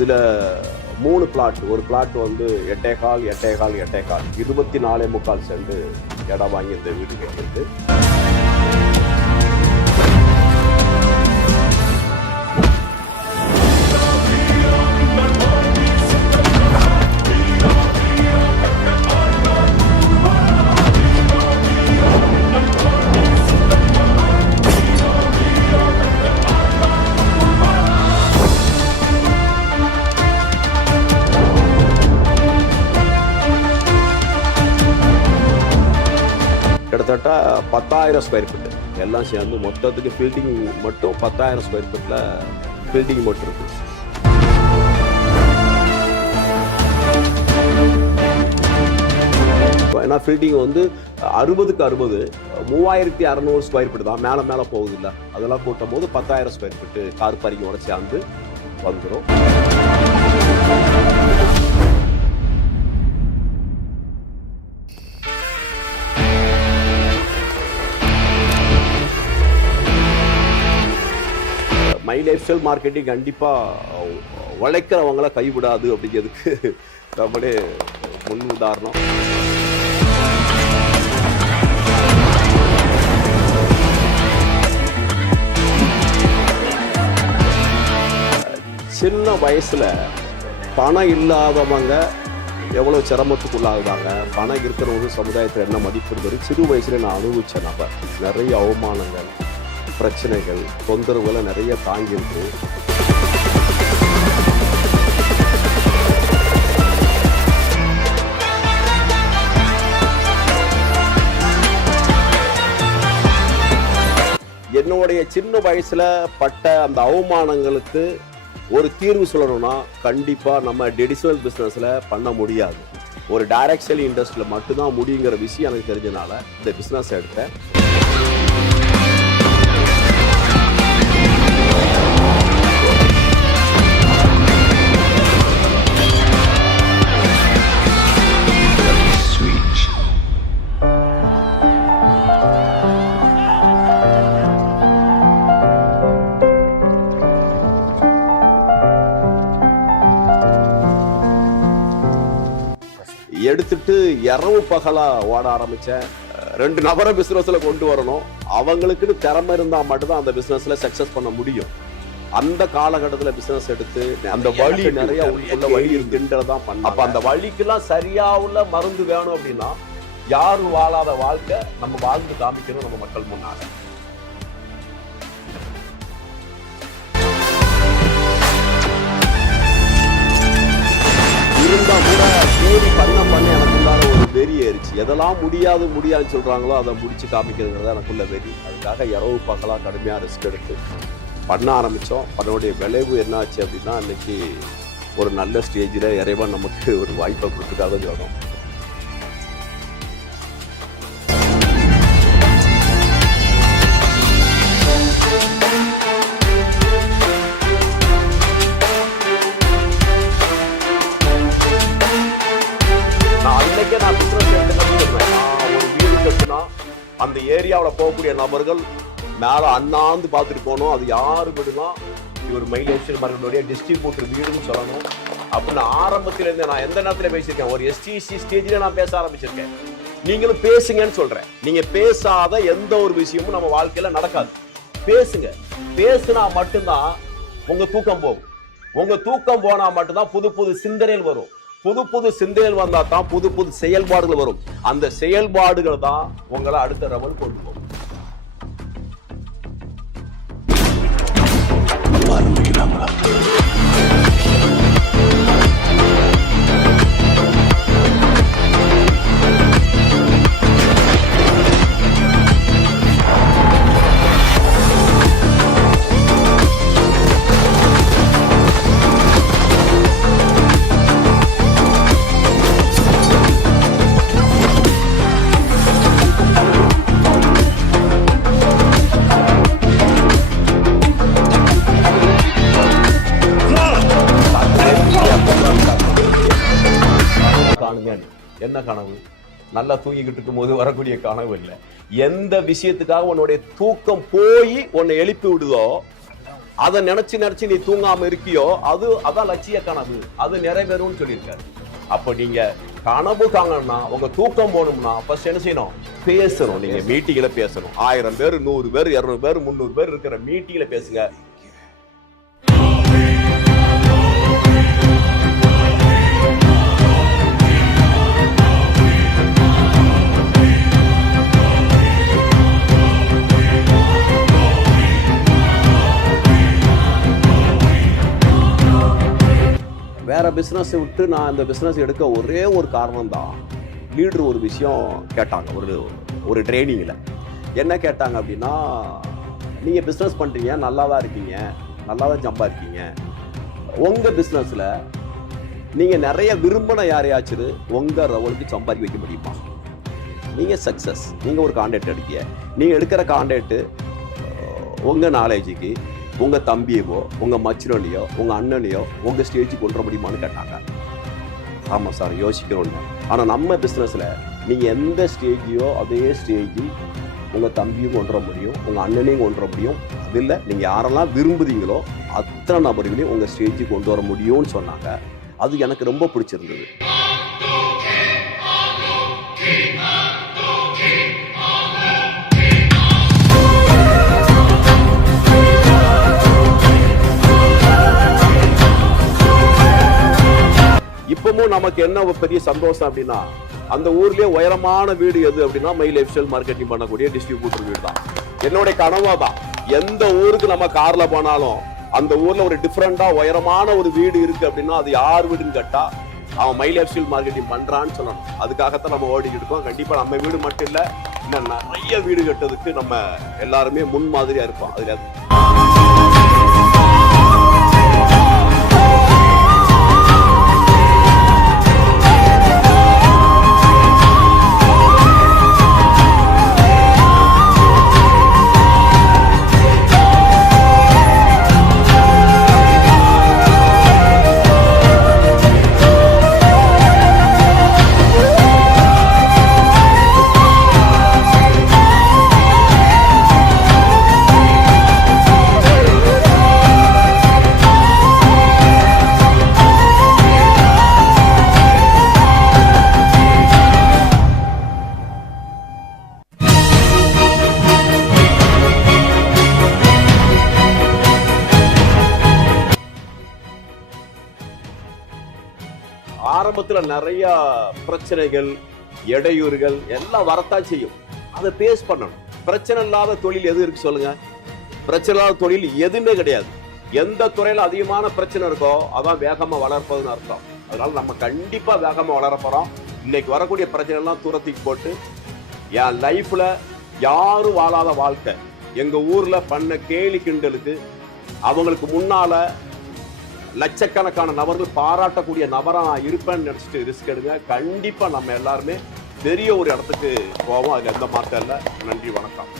இதில் 3 பிளாட். ஒரு பிளாட் வந்து 8.25 24.25 சென்ட் இடம் வாங்கி இந்த வீடு கட்டியிருக்கு. கிட்டத்தட்ட 10,000 ஸ்கொயர் ஃபீட் எல்லாம் சேர்ந்து மொத்தத்துக்கு ஃபில்டிங் மட்டும் 10,000 ஸ்கொயர் ஃபீட்டில் ஃபில்டிங் மட்டும் இருக்கு. ஏன்னா ஃபில்டிங் வந்து 60க்கு 60 3600 ஸ்கொயர் ஃபீட் தான், மேலே போகுது இல்லை, அதெல்லாம் கூட்டும் போது 10,000 ஸ்கொயர் ஃபீட்டு கார் பார்க்கிங்கோட சேர்ந்து வந்துடும். மை லைஃப் ஸ்டைல் மார்க்கெட்டிங் கண்டிப்பாக உழைக்கிறவங்கள கைவிடாது அப்படிங்கிறதுக்கு நம்மளே முன் உதாரணம். சின்ன வயசில் பணம் இல்லாதவங்க எவ்வளோ சிரமத்துக்குள்ளாகுவாங்க, பணம் இருக்கிறவங்க சமுதாயத்தில் என்ன மதிப்பு இருக்கிறது சிறு வயசுல நான் அனுபவிச்ச நபர். நிறைய அவமானங்கள், பிரச்சனைகள், தொந்தரவுகளை நிறைய தாங்கியிருக்கு. என்னுடைய சின்ன வயசுல பட்ட அந்த அவமானங்களுக்கு ஒரு தீர்வு சொல்லணும்னா கண்டிப்பா நம்ம ட்ரெடிஷனல் பிசினஸ்ல பண்ண முடியாது. ஒரு டைரக்ட் செல்லிங் இண்டஸ்ட்ரியில மட்டும்தான் முடியுங்கிற விஷயம் எனக்கு தெரிஞ்சனால இந்த பிசினஸ் எடுத்தேன். எடுத்துட்டு இரவு பகலா ஓட ஆரம்பிச்சேன். 2 நபரை பிசினஸ்ல கொண்டு வரணும். அவங்களுக்குன்னு திறமை இருந்தா மட்டும்தான் அந்த பிசினஸ்ல சக்சஸ் பண்ண முடியும். அந்த காலகட்டத்தில் பிசினஸ் எடுத்து அந்த வழி நிறைய உள்ள வழி இருக்குன்றதான் பண்ண. அப்ப அந்த வழிக்கெல்லாம் சரியா உள்ள மருந்து வேணும் அப்படின்னா யாரும் வாழாத வாழ்க்கை நம்ம வாழ்ந்து காமிக்கணும் நம்ம மக்கள் முன்னால. இருந்தா கூட தேடி பண்ண எனக்கு உண்டான ஒரு வெறி ஏறிச்சு. எதெல்லாம் முடியாதுன்னு சொல்றாங்களோ அதை முடிச்சு காமிக்கிறதுங்கிறத எனக்குள்ள வெறி. அதுக்காக இரவு பகலா கடுமையா ரிஸ்க் எடுத்து பண்ண ஆரம்பிச்சோம். அதனுடைய விளைவு என்ன ஆச்சு அப்படின்னா இன்னைக்கு ஒரு நல்ல ஸ்டேஜில் இறைவன் நமக்கு ஒரு வாய்ப்பை கொடுத்துக்காக சொல்லணும். நான் பிசினஸ் எடுத்துக்கிறேன். ஒரு வீடு கட்டுனா அந்த ஏரியாவில் போகக்கூடிய நபர்கள் மேலே அண்ணாந்து பார்த்துட்டு போகணும். அது யாரு வீடுனா இவர் மை லைஃப் ஸ்டைல் மார்க்கெட்டுடைய டிஸ்ட்ரிபியூட்டர் வீடுன்னு சொல்லணும் அப்படின்னு ஆரம்பத்திலேருந்து நான் எந்த நேரத்தில் பேசியிருக்கேன். ஒரு எஸ்டிசி ஸ்டேஜில் நான் பேச ஆரம்பிச்சிருக்கேன். நீங்களும் பேசுங்கன்னு சொல்றேன். நீங்க பேசாத எந்த ஒரு விஷயமும் நம்ம வாழ்க்கையில நடக்காது. பேசுங்க. பேசுனா மட்டும்தான் உங்க தூக்கம் போகும். உங்க தூக்கம் போனா மட்டும்தான் புது சிந்தனைகள் வரும். புது சிந்தனைகள் வந்தா தான் புது செயல்பாடுகள் வரும். அந்த செயல்பாடுகள் தான் உங்களை அடுத்த லெவல் கொண்டு போகும். என்ன கனவு? நல்லா தூங்கிக்கிட்டு இருக்கும் போது வரக்கூடிய கனவு இல்லை. எந்த விஷயத்துக்காக உன்னுடைய தூக்கம் போய் உன்னை எழுப்பி விடுதோ அதை நினைச்சு நீ தூங்காம இருக்கியோ அதான் லட்சிய கனவு, அது நிறைவேறும்னு சொல்லியிருக்காரு. அப்ப நீங்க கனவு காணணும்னா, உங்க தூக்கம் போகணும்னா ஃபர்ஸ்ட் என்ன செய்யணும்? பேசணும். நீங்க மீட்டிங்ல பேசணும். 1000 பேர் 100 பேர் 200 பேர் 300 பேர் இருக்கிற மீட்டிங்ல பேசுங்க. வேற பிஸ்னஸ் விட்டு நான் இந்த பிஸ்னஸ் எடுக்க ஒரே ஒரு காரணம் தான். லீடர் ஒரு விஷயம் கேட்டாங்க ஒரு ட்ரைனிங்கில். என்ன கேட்டாங்க அப்படின்னா, நீங்கள் பிஸ்னஸ் பண்ணுறீங்க, நல்லா தான் இருக்கீங்க, நல்லா தான் சம்பாதிக்கீங்க, உங்கள் பிஸ்னஸில் நீங்கள் நிறைய விரும்பின யாரையாச்சும் உங்கள் லெவலுக்கு சம்பாதிக்க வைக்க முடியுமா? நீங்கள் சக்ஸஸ், நீங்கள் ஒரு கான்ட்ராக்ட் எடுக்கீங்க, நீங்கள் எடுக்கிற கான்ட்ராக்டு உங்கள் நாலேஜுக்கு உங்கள் தம்பியவோ உங்கள் மச்சினையோ உங்கள் அண்ணனையோ உங்கள் ஸ்டேஜுக்கு கொண்டு வர முடியுமான்னு கேட்டாங்க. ஆமாம் சார் யோசிக்கிறோன்னு. ஆனால் நம்ம பிஸ்னஸில் நீங்கள் எந்த ஸ்டேஜையோ அதே ஸ்டேஜ் உங்கள் தம்பியும் கொண்டு வர முடியும், உங்கள் அண்ணனையும் கொண்டு வர முடியும். அது இல்லை, நீங்கள் யாரெல்லாம் விரும்புகிறீங்களோ அத்தனை நபர்களையும் உங்கள் ஸ்டேஜுக்கு கொண்டு வர முடியும்னு சொன்னாங்க. அது எனக்கு ரொம்ப பிடிச்சிருந்தது. இப்பவும் நமக்கு என்ன ஒரு பெரிய சந்தோஷம் அப்படின்னா, அந்த ஊர்லயே உயரமான வீடு எது அப்படின்னா மை லைஃப் ஸ்டைல் மார்க்கெட்டிங் பண்ணக்கூடிய டிஸ்ட்ரிபியூட்டர் வீடு தான். என்னுடைய கனவா தான். எந்த ஊருக்கு நம்ம கார்ல போனாலும் அந்த ஊர்ல ஒரு டிஃபரெண்டா உயரமான ஒரு வீடு இருக்கு அப்படின்னா அது யார் வீடுன்னு கேட்டா அவன் மை லைஃப் ஸ்டைல் மார்க்கெட்டிங் பண்றான்னு சொல்லணும். அதுக்காகத்தான் நம்ம ஓடிக்கிட்டு இருக்கோம். கண்டிப்பா நம்ம வீடு மட்டும் இல்ல, இன்னும் நிறைய வீடு கட்டுறதுக்கு நம்ம எல்லாருமே முன் மாதிரியா இருப்போம். அதுல ஆரம்பத்துல நிறைய பிரச்சனைகள் இடையூறுகள் எல்லாம் வரத்தான் செய்யும். அதை பேஸ் பண்ணணும். பிரச்சனை இல்லாத தொழில் எது இருக்கு சொல்லுங்க? பிரச்சனை இல்லாத தொழில் எதுவுமே கிடையாது. எந்த துறையில அதிகமான பிரச்சனை இருக்கோ அதான் வேகமா வளர்ப்பதுன்னு அர்த்தம். அதனால நம்ம கண்டிப்பா வேகமா வளர போறோம். இன்னைக்கு வரக்கூடிய பிரச்சனை எல்லாம் தூரத்துக்கு போட்டு என் லைஃப்ல யாரும் வாழாத வாழ்க்கை, எங்க ஊர்ல பண்ண கேலி கிண்டலுக்கு அவங்களுக்கு முன்னால லட்சக்கணக்கான நபர்கள் பாராட்டக்கூடிய நபரா நான் இருப்பேன்னு நினைச்சிட்டு ரிஸ்க் எடுங்க. கண்டிப்பா நம்ம எல்லாருமே பெரிய ஒரு இடத்துக்கு போவோம். அதுல எந்த மாற்றம் இல்லை. நன்றி, வணக்கம்.